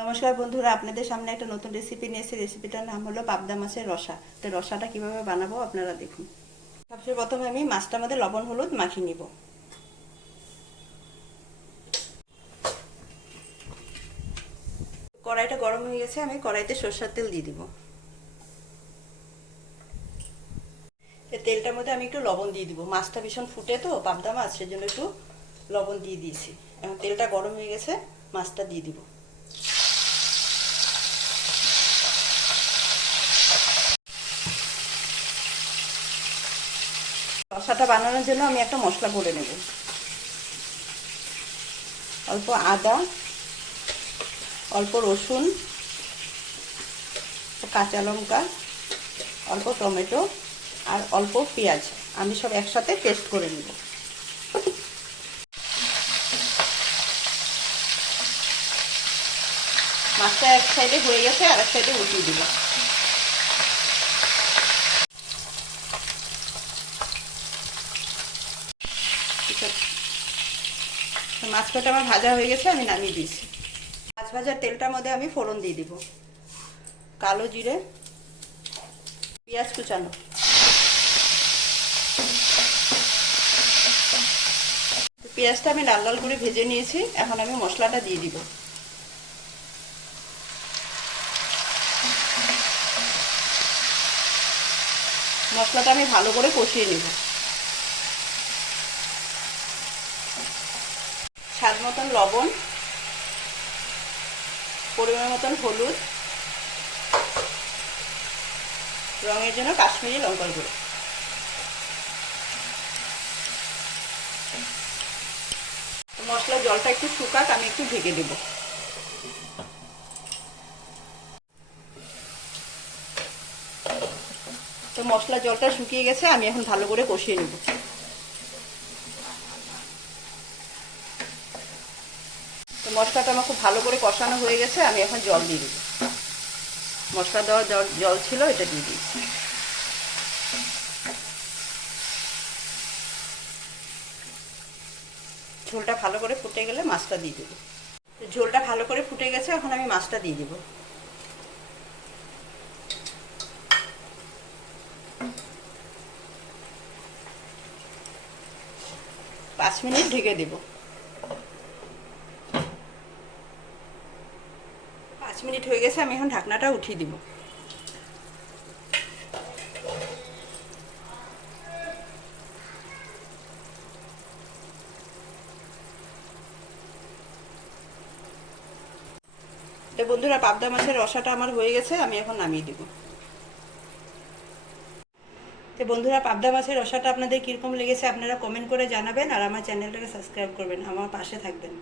নমস্কার বন্ধুরা, আপনাদের সামনে একটা নতুন রেসিপি নিয়ে এসেছি। রেসিপিটার নাম হলো পাবদা মাছের রসা। তো রসাটা কিভাবে বানাবো আপনারা দেখুন। সবচেয়ে প্রথমে আমি মাছটার মধ্যে লবণ হলুদ মাখিয়ে নিব। কড়াইটা গরম হয়ে গেছে, আমি কড়াইতে সরষের তেল দিয়ে দিব। তেলটার মধ্যে আমি একটু লবণ দিয়ে দিব। মাছটা ভীষণ ফুটে তো, পাবদা মাছ, সেজন্য একটু লবণ দিয়ে দিয়েছি। এখন তেলটা গরম হয়ে গেছে, মাছটা দিয়ে দিব। রসাটা বানানোর জন্য আমি একটা মশলা করে নেব। অল্প আদা, অল্প রসুন, কাঁচা লঙ্কা, অল্প টমেটো আর অল্প পেঁয়াজ আমি সব একসাথে পেস্ট করে নেব। মাছটা এক সাইডে হয়ে গেছে, আর এক সাইডে উঠিয়ে দিব। মাছ কটা আমার ভাজা হয়ে গেছে, আমি নামিয়ে দিয়েছি। মাছ ভাজার তেলটার মধ্যে আমি ফোড়ন দিয়ে দিব। কালো জিরে, পেঁয়াজ কুচানো, পেঁয়াজটা আমি লাল লাল করে ভেজে নিয়েছি। এখন আমি মশলাটা দিয়ে দিব। মশলাটা আমি ভালো করে কষিয়ে নেব। স্বাদ মতন লবণ, পরিমাণ মতন হলুদ, রঙের জন্য কাশ্মীরি লঙ্কার গুঁড়ো। মশলার জলটা একটু শুকাক, আমি একটু ঢেকে দেব। তো মশলার জলটা শুকিয়ে গেছে, আমি এখন ভালো করে কষিয়ে নেব। তো মশলাটা আমার খুব ভালো করে কষানো হয়ে গেছে, আমি এখন জল দিয়ে দেব। মশলা দেওয়া জল ছিল, এটা দিয়ে দিয়েছি। ঝোলটা ভালো করে ফুটে গেলে মাছটা দিয়ে দেবো। ঝোলটা ভালো করে ফুটে গেছে, এখন আমি মাছটা দিয়ে দেবো। 5 মিনিট ঢেকে দেব। 5 মিনিট হয়ে গেছে, আমি এখন ঢাকনাটা উঠিয়ে দিব। তো বন্ধুরা, পাবদা মাছের রসাটা আমার হয়ে গেছে, আমি এখন নামিয়ে দেব। তো বন্ধুরা, পাবদা মাছের রসাটা আপনাদের কীরকম লেগেছে আপনারা কমেন্ট করে জানাবেন, আর আমার চ্যানেলটাকে সাবস্ক্রাইব করবেন, আমার পাশে থাকবেন।